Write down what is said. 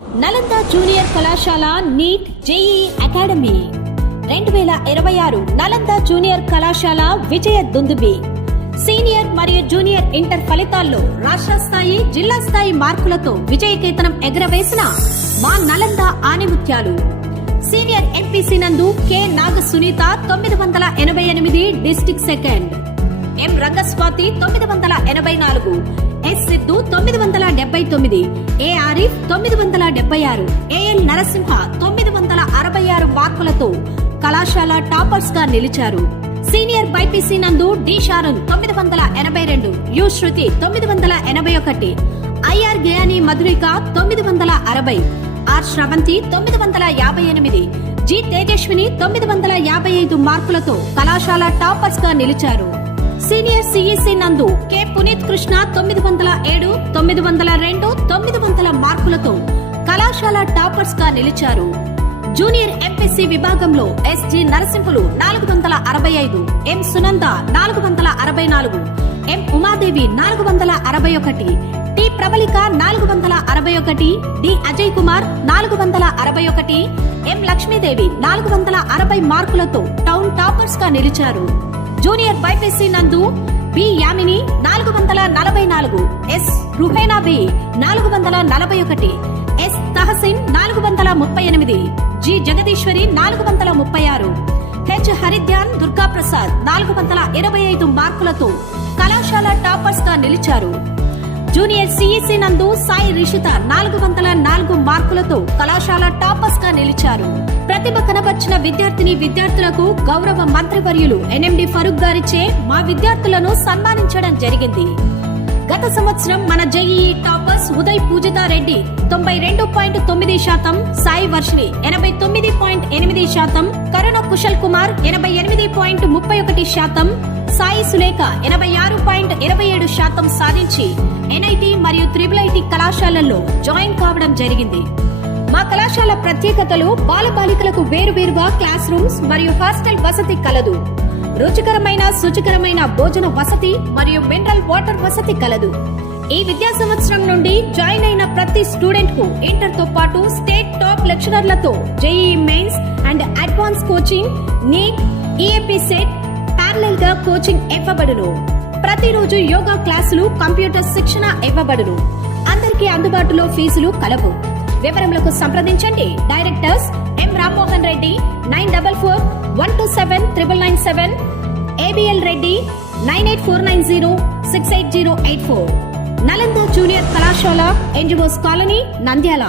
Nalanda junior కళాశాల NEET JEE academy 2026 Nalanda junior కళాశాల విజయ దుందుబి. సీనియర్ మరియు జూనియర్ ఇంటర్ ఫలితాల్లో రాష్ట్ర స్థాయి, జిల్లా స్థాయి మార్కులతో విజయకేతనం ఎగరవేసిన మా నలంద ఆణిముత్యాలు. సీనియర్ ఎంపీసీ నందు K Naga Sunitha 988 district second, M Rangaswathi 984, S Siddhu 979, A Arif 976, AL Narasimha 966 మార్కులతో కళాశాల టాపర్స్ గా నిలిచారు. సీనియర్ బైపీసీ నందు D Sharun 982, U Sruthi 981, IR Gayani Madhurika 960, R Sravanthi 958, G Tejaswini 955 మార్కులతో కళాశాల టాపర్స్ గా నిలిచారు. సీనియర్ సిఈసి నందు కె పునీత్ కృష్ణ 907, 902, 900 మార్కులతో కళాశాల టాపర్స్ గా నిలిచారు. జూనియర్ ఎంపీసీ విభాగంలో SG Narasimhulu 465, M Sunanda 464, M Umadevi 461, T Prabalika 461, D Ajay Kumar 461, M Lakshmidevi 460 మార్కులతో టౌన్ టాపర్స్ గా నిలిచారు. జూనియర్ బైపీసీ నందు B Yamini 444, S Ruhena B 441, S Tahasin 438, G Jagadeeswari 436, H Haridhyan Durga Prasad 425 మార్కులతో కళాశాల టాపర్స్ గా నిలిచారు. జూనియర్ సిఈసి నందు సాయి రిషిత 404 మార్కులతో కళాశాల టాపర్స్ గా నిలిచారు. ప్రతిభ కనబర్చిన విద్యార్థులకు గౌరవ మంత్రివర్యులు ఎన్ఎండి ఫరూక్ గారిచే మా విద్యార్థులను సన్మానించడం జరిగింది. గత సంవత్సరం మన జేఈఈ టాపర్స్ ఉదయ్ పూజితారెడ్డి 92.9%, సాయి వర్షిని 89.8%, కరుణ కుశల్ కుమార్ 88.31%, సాయి సులేఖ 86.27% సాధించి ఎన్ఐటి మరియు IIIT కళాశాలల్లో జాయిన్ కావడం జరిగింది. మా కళాశాల ప్రత్యేకతలు బాలబాలికలకు వేరువేరుగా క్లాస్ రూమ్స్ మరియు హాస్టల్ వసతి కలదు. రుచికరమైన శుచికరమైన భోజన వసతి మరియు మినరల్ వాటర్ వసతి కలదు. ఈ విద్యా సంవత్సరం నుండి జాయిన్ అయిన ప్రతి స్టూడెంట్ కు ఇంటర్ తో పాటు స్టేట్ టాప్ లెక్చరర్లతో JEE mains and advance coaching, NEET, EAP CET parallel గా కోచింగ్ ఇవ్వబడును. ప్రతిరోజు యోగా క్లాసులు, కంప్యూటర్ శిక్షణ ఇవ్వబడును. అందరికీ అందుబాటులో ఫీజులు కలవు. వివరములకు సంప్రదించండి. డైరెక్టర్స్ ఎం రామ్మోహన్ రెడ్డి 9441279997, ఏబిఎల్ రెడ్డి 9849068084. నలంద జూనియర్ కళాశాల, ఎన్జిఓస్ కాలనీ, నంద్యాల.